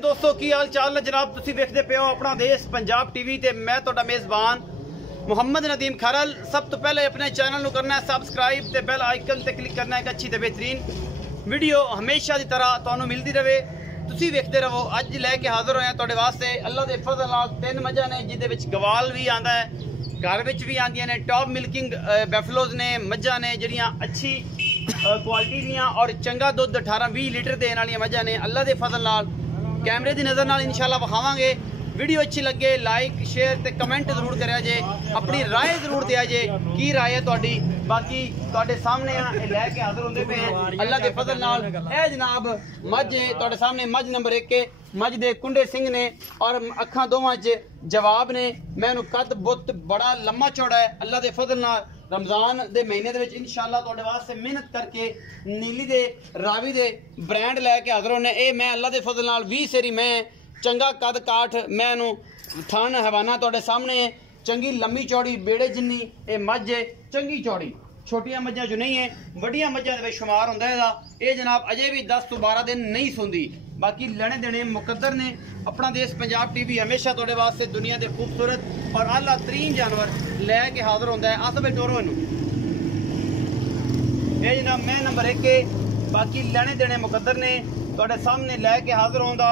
दोस्तों की हाल चाल है जनाब। तुसी देखते पे हो अपना देश पंजाब टीवी ते मैं तुहाडा मेज़बान मुहम्मद नदीम खरल। सब तो पहले अपने चैनल को करना है सबसक्राइब ते बेल आइकन ते क्लिक करना है। एक अच्छी ते बेहतरीन वीडियो हमेशा की तरह तुहानू मिलती रहे, तुसी देखते रहो। अज लैके हाजिर होए तुहाडे वास्ते अल्लाह के फजल नाल 3 मझां ने जिहदे विच गवाल भी आंदा है, घर विच भी आंदियां ने, टॉप मिल्किंग बैफलोज ने, मझां ने जिहड़ियां अच्छी क्वालिटी दियां और चंगा दुध 18-20 लीटर देने वाली मझां ने। अल्लाह के फजल नाल कैमरे की नज़र नाल इंशाल्लाह विखावांगे। वीडियो अच्छी लगे लाइक शेयर ते कमेंट जरूर करिया जे, अपनी राय जरूर दिया जे की राय है तुहाडी। बाकी तुहाडे सामने लैके हाजिर होंदे पे हैं अल्लाह के फजल नाल। ए जनाब मझ तुहाडे सामने मझ नंबर 1 है। मझ दे कुंडे सिंह ने और अखां दोवां च जवाब ने। मैं कद बुत बड़ा लम्मा चौड़ा है। अल्लाह के फजल नाल रमजान दे महीने दे विच इंशाल्लाह तुहाडे वास्ते मेहनत करके नीली दे रावी दे ब्रांड लैके हाजिर होने। ए मैं अल्लाह के फजल नाल 20 सेरी मैं चंगा कद काठ मैं थन हवाना तुहाडे सामने है। चंगी लम्मी चौड़ी बेड़े जिन्नी ए मझ है, चंगी चौड़ी। छोटियां मझां जो नहीं है, वड्डियां मझां दे विच शुमार हुंदा है। ये जनाब अजे भी 10 तो 12 दिन नहीं सुंदी। बाकी लेने देने मुकद्दर ने। अपना देश पंजाब टीवी हमेशा तुहाडे वास्ते दुनिया के खूबसूरत और आला तरीन जानवर लैके हाजिर होंदा है। आस भाई टोरो इनू ये जनाब मैं नंबर 1 है। बाकी लेने देने मुकद्दर ने तुहाडे सामने लैके हाजिर होंदा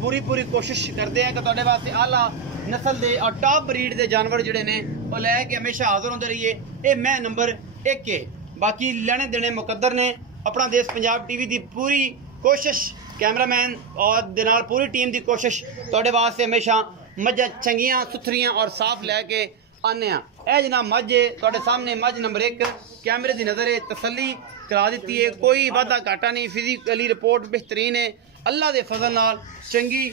पूरी कोशिश करते हैं कि तुहाडे वास्ते आला नस्ल दे और टॉप ब्रीड दे जानवर जिहड़े ने वो लैके हमेशा हाजिर होंदे रहिए। ये मैं नंबर 1 है। बाकी लेने देने मुकद्दर ने। अपना देश पंजाब टीवी की पूरी कोशिश, कैमरामैन और दे नाल पूरी टीम की कोशिश तुहाडे वास्ते हमेशा मझां चंगियां सुथरियां और साफ लैके आने। ए जनाब मझ तुहाडे सामने मझ नंबर 1 कैमरे की नज़र है, तसल्ली करा दी है, कोई वाधा घाटा नहीं। फिजिकली रिपोर्ट बेहतरीन है अल्लाह के फजल नाल। चंगी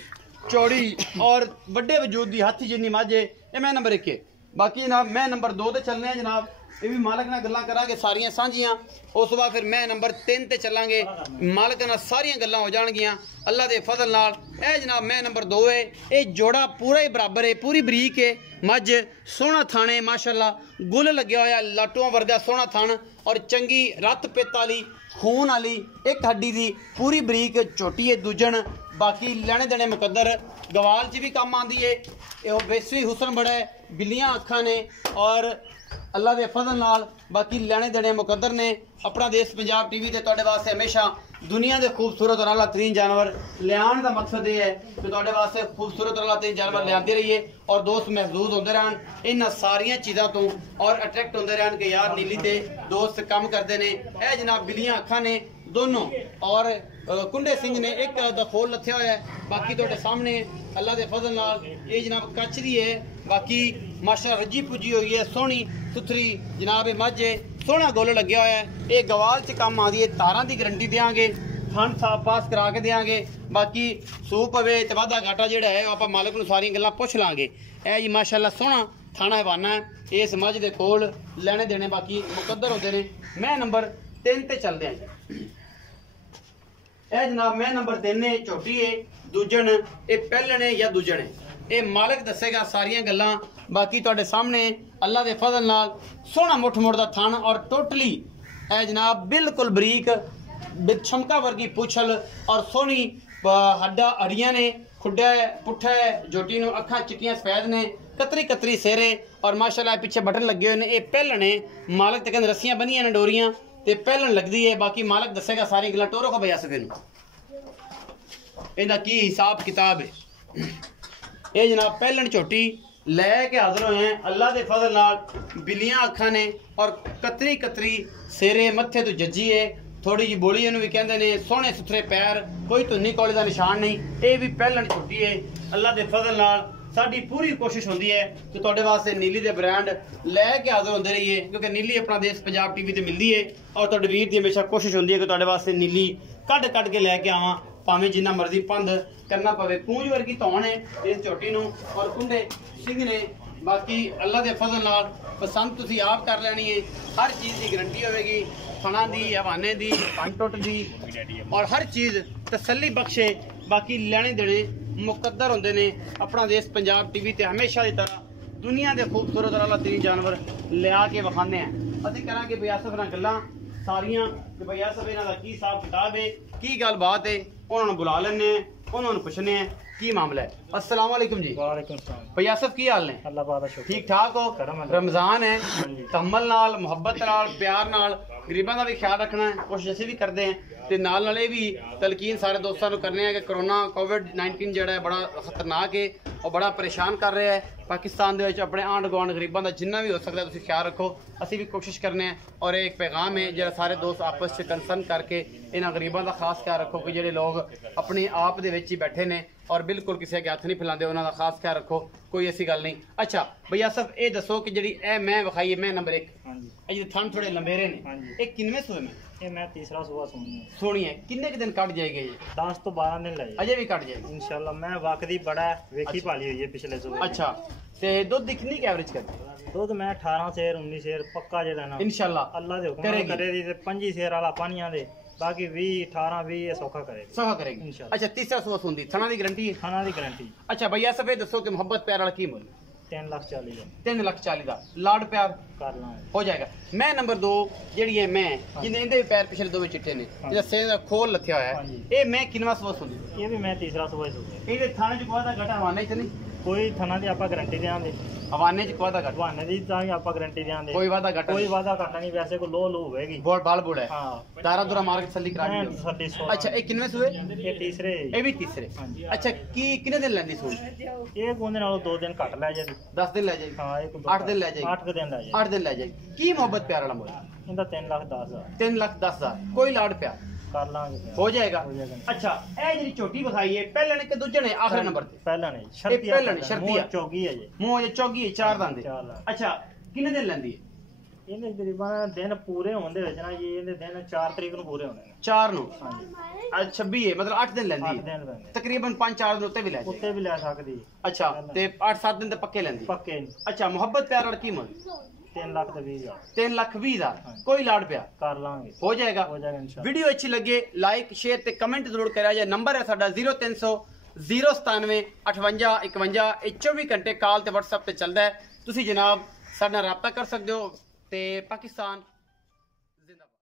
चौड़ी और बड़े वजूद की हाथी जिन्नी मझ है। ये मैं नंबर 1 है। बाकी जनाब मैं नंबर 2 ते चलने जनाब। ये भी मालक नाल गल्लां करांगे सारियां सांझियां। उस बाद फिर मैं नंबर 3 ते चलांगे। मालक नाल सारियां गल्लां हो जाणगियां अल्लाह के फजल नाल। ए जनाब मैं नंबर 2 है। ये जोड़ा पूरा ही बराबर है, पूरी बरीक है मझ। सोहना थाने माशाल्लाह गुल लग्या होया, लाटुआं वर्गा सोहना थान और चंगी रत पित्त वाली खून वाली एक हड्डी दी पूरी बरीक चोटी है दूजन। बाकी लेने देने मुकद्दर गवाल च भी काम आती है। ये बेसवी हुसन बड़ा है, बिल्लियां अखां ने और अल्लाह के फजल नाल। बाकी लेने देने मुकद्दर ने। अपना देश पंजाब टीवी ते तुहाडे वास्ते हमेशा दुनिया के खूबसूरत और आला तरीन जानवर लियान का मकसद ये है कि तुहाडे वास्ते खूबसूरत और आला तरीन जानवर लियाते रहिए और दोस्त महसूस होंदे रहन इन सारिया चीज़ों तो और अट्रैक्ट होंदे रहन कि यार नीली ते दोस्त काम करते हैं। यह जनाब बिल्लियां अखां ने दोनों और कुंडे सिंह ने एक दखोल लथया हुआ है। बाकी तुहाडे सामने अल्लाह के फजल नाल ये जनाब कच दी है। बाकी माशा रजी पुजी हुई है, सोहनी सुथरी जनाब ये मझ है, सोहना गोल लग्या हुआ है। ये गवाल च काम आती है, तारां की गारंटी देंगे, फंड साफ पास करा के देंगे। बाकी सूह पवे तो वाधा घाटा जोड़ा है आप मालक को सारिया गल्लां पुछ लाँगे। यह जी माशाअल्लाह सोहना थाना हवाना है इस मझ के कोल। लेने देने बाकी मुकद्दर होते हैं। मैं नंबर 3 ते चलते हैं। यह जनाब मैं नंबर 3 है, छोटी है दूजन। ये पहलन है या दूजन है, ये मालक दसेगा सारिया गल्लां। बाकी तुहाडे सामने अल्लाह के फजल नाल सोहना मुठ मुड़ दा थन और टोटली ए जनाब बिल्कुल बरीक छमका वर्गी पुछल और सोहनी हड्डा अड़ियां ने, खुड्डा पुट्ठा जोटी नूं, अखां चिट्टियां सफेद ने, कतरी सेरे और माशाअल्लाह पिछे बटन लगे हुए हैं। ये पहलन है। मालक ते कहंदे रस्सियां बनियां ने डोरियां ते पहलन लगदी है। बाकी मालक दसेगा सारी गल्लां। टोरो को बजा सके इहदा की हिसाब किताब है। ये जनाब पहलन झोटी लैके हाजिर हुए हैं अल्लाह के फजल नाल। बिल्लियां अखां ने और कतरी सेरे, मत्थे तो जज्जी है, थोड़ी जी बोली इन्हू भी कहते हैं, सोहने सुथरे पैर, कोई धुन्नी कौले का निशान नहीं। ये भी पहलन झोटी है। अल्लाह के फजल नाल साडी पूरी कोशिश होती है कि तुहाडे वास्ते नीली दे ब्रांड लैके हाजिर होंदे रहिए, क्योंकि नीली अपना देश पंजाब टीवी ते मिलती है और तुहाडे वीर की हमेशा कोशिश होती है कि तुहाडे वास्ते नीली कट के लैके आवां, भावें जिन्ना मर्जी पंध करना पवे। कूंज वर्गी धौन है इस झोटी नूं और कुंडे सिंह ने। बाकी अल्लाह के फजल नाल पसंद तुसी आप कर लैनी है। हर चीज़ की गारंटी होगी, थणा दी, हवाने दी, भंग टुट दी और हर चीज़ तसल्ली बख्शे। बाकी लेने देने मुकद्दर होंदे ने। अपना देश पंजाब टीवी ते हमेशा की तरह दुनिया के खूबसूरत और आला तरीन जानवर लिया के विखाने हैं। असीं करांगे बियासफ नाल गल्लां सारियां कि बियासफ इन्हां दा की हिसाब किताब है, की गल बात है। उन्होंने बुला लेने उन्होंने पूछने हैं की मामला है। अस्सलाम वालेकुम जी। वालेकुम सलाम। भैया सब की हाल ने? अल्लाह पाक दा शुक्र। ठीक ठाक हो? रमजान है, तहम्मुल नाल मुहब्बत नाल प्यार नाल गरीबां दा भी ख्याल रखना है, कोशिश ਅਸੀਂ भी करते हैं ते नाल नाल भी तलकीन सारे दोस्तों को करने हैं कि कोरोना कोविड-19 ਜਿਹੜਾ है बड़ा खतरनाक है और बड़ा परेशान कर रहा है पाकिस्तान ਦੇ ਵਿੱਚ। अपने आंढ गुआंढ गरीबां ਦਾ जिन्ना भी हो सकता ਤੁਸੀਂ ख्याल रखो, ਅਸੀਂ भी कोशिश करने हैं। और एक पैगाम है ਜਿਹੜਾ सारे दोस्त आपस च कंसर्न करके इन्हां गरीबां ਦਾ खास ख्याल रखो कि ਜਿਹੜੇ लोग अपने आप ਦੇ ਵਿੱਚ ही बैठे ने और बिल्कुल किसी के हथ नहीं फैलाते, उन्होंने खास ख्याल रखो, कोई ऐसी गल नहीं। अच्छा भैया साहब ये दसो कि जी मैं विखाई मैं नंबर 1 जी थन थोड़े लंबेरे ने, ये किनवे सूए में? ये मैं तीसरा सुबह सोनी है। किन्ने के दिन कट जाएगी ये? 10 तो 12 दिन लगे, अजय भी कट जाएगी इंशाल्लाह। मैं वाकई बड़ा वेखी पाली हुई है पिछले सुबह। अच्छा ते दुध दी कितनी एवरेज करती? दुध मैं 18 सेर 19 सेर पक्का जेड़ा ना इंशाल्लाह अल्लाह दे हुक्म करे दी ते 25 सेर वाला पानियां दे, बाकी 20 18 20 ये सौखा करेगी इंशाल्लाह। अच्छा तीसरा सुबह सुनदी थाना दी गारंटी है? खाना दी गारंटी। अच्छा भैया सब दसो कि मोहब्बत प्यार वाला की मुल? 3,40,000 3,40,000 दा लाड प्यार कर ला हो जाएगा। मैं नंबर 2 जेड़ी है मैं जिन्हें इंदे पैर पिछले दो चिट्टे ने जेदा सेन दा खोल लथया होया है, ये मैं किनवा सुबह सुनदी? ये भी मैं तीसरा सुबह सुबह। ये थाने च कोई दा घटा हवाने च नहीं? कोई थाना दी आपा गारंटी देंगे, हवाने च कोई दा घटा हवाने दी तां ही आपा गारंटी देंगे। कोई वादा घटा कोई वादा घटा नहीं, वैसे को लो होएगी बोल बाल बोल है। हां दारा दुरा मार के तसल्ली करा दी। अच्छा ये किनवे सुए? ये तीसरे, ये भी तीसरे। अच्छा की कितने दिन लेंदी सूई? ये कोने नालों 2 दिन घट ले जाएगी। 10 दिन ले जाएगी। हां एक 8 दिन ले जाएगी। 8 दिन ले जाएगी। 8 दिन ले जाएगी। की मोहब्बत प्यार वाला मोल? इंदा 3,10,000 3,10,000 कोई लाड प्यार कर लांगे, हो जाएगा। अच्छा ए जी छोटी बखाई है पहले ने के दूजे ने आखिरी नंबर पे? पहला नहीं शर्तिया, पहला नहीं शर्तिया चौगी है ये मुंह ये चौगी है 4 दांत। अच्छा कितने दिन लेंदी है? ਇਹਨੇ ਤਕਰੀਬਨ दिन पूरे होने ਦੇ ਵਿੱਚ ਨਾ ਇਹਦੇ दिन 4 ਤਰੀਕ ਨੂੰ ਪੂਰੇ ਹੋਣੇ ਨੇ। 4 ਨੂੰ ਹਾਂਜੀ ਅੱਜ 26 ਹੈ मतलब 8 दिन लेंदी 8 है दिन ਲੈਂਦੇ, तकरीबन 5-4 दिन ਉੱਤੇ ਵੀ ਲੈ ਉੱਤੇ ਵੀ ਲੈ ਸਕਦੀ। अच्छा ਤੇ 8-7 दिन ਤੇ ਪੱਕੇ ਲੈਂਦੀ। ਪੱਕੇ ਨਹੀਂ। अच्छा मोहब्बत प्यार वाला की मुल? 3,20,000 3,20,000 कोई लाड प्यार कर लांगे, हो जाएगा इंशाल्लाह। वीडियो अच्छी लगे लाइक शेयर ते कमेंट जरूर करा जाए। नंबर है साडा 0300 097 58 51। 24 घंटे कॉल ते व्हाट्सएप ते चलदा है, तुसी जनाब साडे नाल राबता कर सकदे हो ते पाकिस्तान